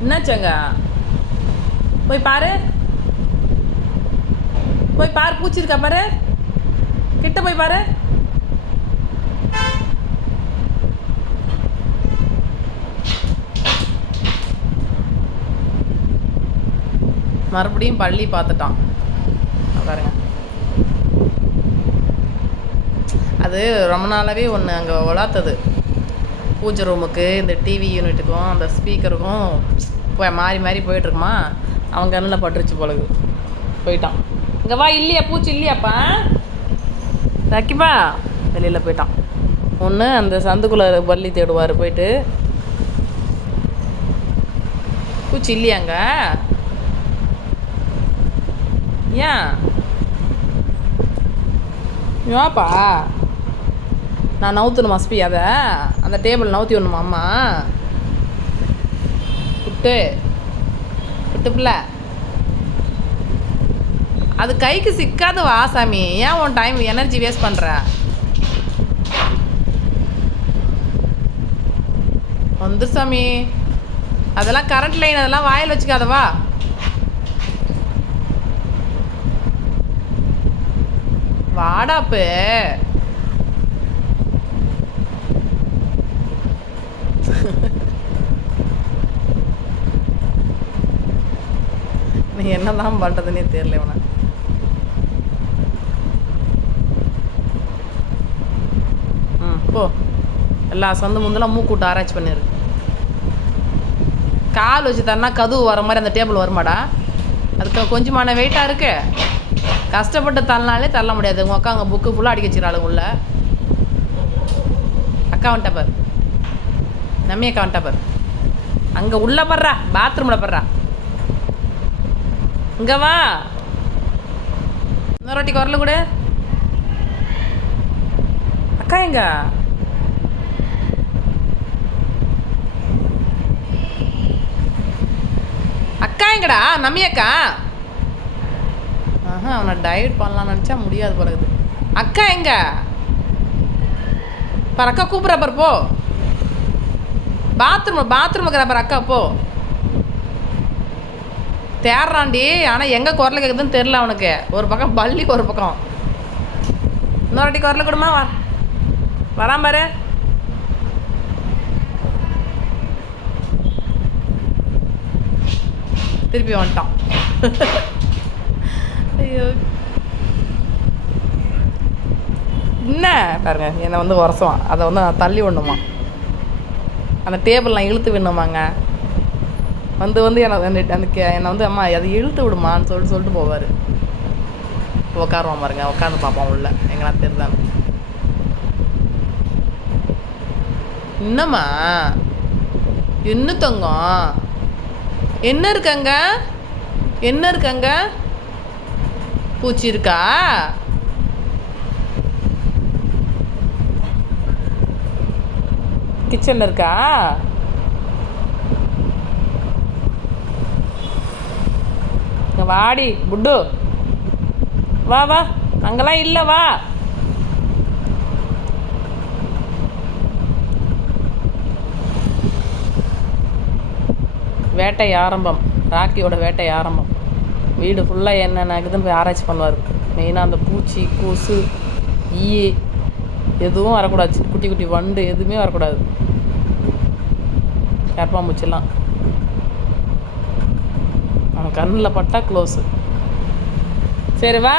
என்னாச்சங்க போய் பாரு. போய் பார் பூச்சி இருக்கா பாரு. கிட்ட போய் பாரு. மறுபடியும் பள்ளி பார்த்துட்டான். பாருங்க. அது ரொம்ப நாளாகவே ஒன்று அங்கே வளர்த்தது பூஜை ரூமுக்கு இந்த டிவி யூனிட்டுக்கும் அந்த ஸ்பீக்கருக்கும் போய் மாறி மாறி போயிட்டுருக்குமா? அவன் கண்ணில் பட்டுருச்சு போலகு போயிட்டான். இங்கே வா இல்லையா? பூச்சி இல்லையாப்பா? ரக்கிப்பா வெளியில் போயிட்டான். ஒன்று அந்த சந்துக்குள்ளே பள்ளி தேடுவார் போயிட்டு. பூச்சி இல்லையாங்க ஏன்? ஏப்பா நான் நவுத்தணுமா ஸ்பீ அதை? அந்த டேபிள் நவுத்தி விடணுமா அம்மா? விட்டு. விட்டு பிள்ளை. அது கைக்கு சிக்காது வா சாமி. ஏன் உன் டைம் எனர்ஜி வேஸ்ட் பண்ணுற வந்து சாமி. அதெல்லாம் கரண்ட் லைன் அதெல்லாம் வாயில் வச்சுக்காதவா வாடாப்பு. நீ என்னதான் பண்ணுறதுனே தெரியல இவனை. ம் போ. எல்லா சந்து முந்தெல்லாம் மூக்கூட்டு ஆராய்ச்சி பண்ணிரு. கால் வச்சு தரனா கதவு வர மாதிரி அந்த டேபிள் வருமாடா? அதுக்கு கொஞ்சமான வெயிட்டாக இருக்கு. கஷ்டப்பட்டு தள்ளனாலே தள்ள முடியாது. உங்கள் அக்கா அங்கே புக்கு ஃபுல்லாக அடிக்க வச்சுக்கிறாளுங்க உள்ள. அக்கா வந்துட்ட பார். நம்மி அக்கா வந்துட்ட பார். அங்கே உள்ளே படுறா பாத்ரூமில் படுறா இங்கே வா. இன்னொரு வாட்டி வரல கூட. அக்கா எங்க? அக்கா எங்கடா? நம்மி அக்கா. ஆஹா அவனை டயட் பண்ணலாம்னு நினச்சா முடியாது போல இருக்குது. அக்கா எங்க? பாரு அக்கா கூப்பிட்ற பாரு போ. பாத்ரூம் பாத்ரூம் இருக்கிற பாரு அக்கா போ. தேடுறான்டி. ஆனால் எங்கே குரல் கேட்குதுன்னு தெரில அவனுக்கு. ஒரு பக்கம் பள்ளி ஒரு பக்கம். இன்னொரு வாட்டி குரல் கொடுமா வா. வரான் பாரு. திருப்பி வந்துட்டான். ஐயோ. என்ன? பாருங்க என்னை வந்து உரசுவான். அதை வந்து நான் தள்ளி விடணுமா? அந்த டேபிள் நான் இழுத்து விடணுமாங்க? வந்து வந்து என்னை அந்த- அந்த கே- என்னை வந்து அம்மா அதை இழுத்து விடுமான்னு சொல்லிட்டு சொல்லிட்டு போவார். உட்காருவான் பாருங்க உட்காந்து பார்ப்பான் உள்ள. எங்கன்னா தெரியுதான்னு என்னம்மா? என்ன தங்கம்? என்ன இருக்காங்க? என்ன இருக்காங்க? பூச்சி இருக்கா? கிச்சனில் இருக்கா? இங்க வாடி புட்டு. வா வா அங்கெல்லாம் இல்லை வா. வேட்டை ஆரம்பம் ராக்கியோட வேட்டை ஆரம்பம். வீடு ஃபுல்லாக என்னென்ன இருக்குதுன்னு போய் ஆராய்ச்சி பண்ணுவார். மெயினாக அந்த பூச்சி கொசு ஈ எதுவும் வரக்கூடாது. குட்டி குட்டி வண்டு எதுவுமே வரக்கூடாது. கரப்பாம்பூச்சிலாம் பூச்சிலாம் கண்ணில் பட்டா க்ளோஸு சரி வா.